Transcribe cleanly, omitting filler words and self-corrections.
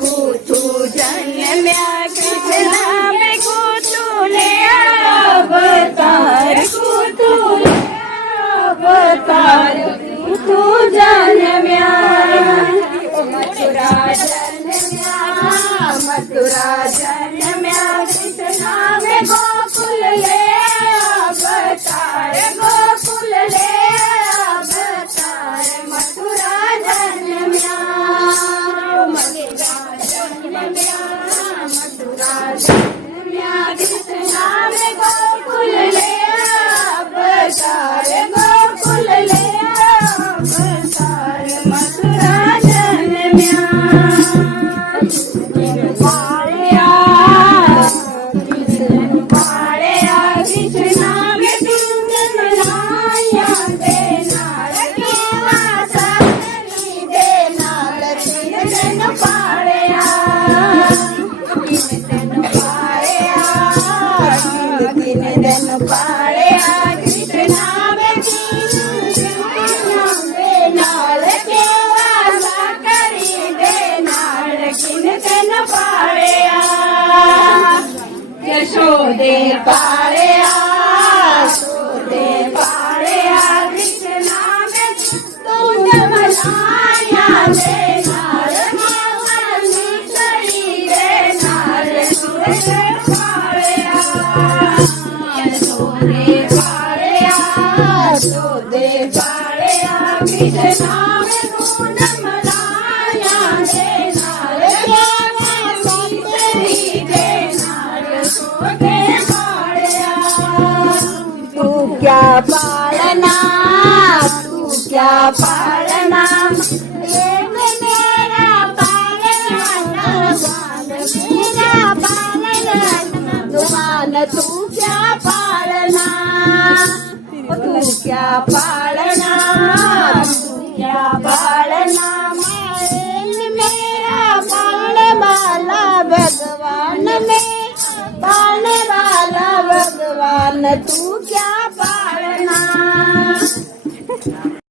कूथु जन्म्या कृष्ण में कूथु ले अवतार कूथु ले अवतार कूथु जन्म्या मथुरा जन्म्या कृष्ण में गोकुल ले अवतार गोकुल ले अवतार मथुरा जन्म्या कृष्ण में गोकुल ले अवतार गोकुल ले अवतार मथुरा जन्म्या यशोदे पाड़या यशोदे पाड़या कृष्ण में तुझ मनाया दे नार करी दे नार यशोदे पाड़या यशोदे पाड़या यशोदे पाड़या कृष्ण में तुझ मनाया दे नार तू क्या पालना ये मेरा पालना मेरा पालना दुमान तू क्या पालना मेरा पालने वाला भगवान में पालने वाला भगवान तू क्या पालना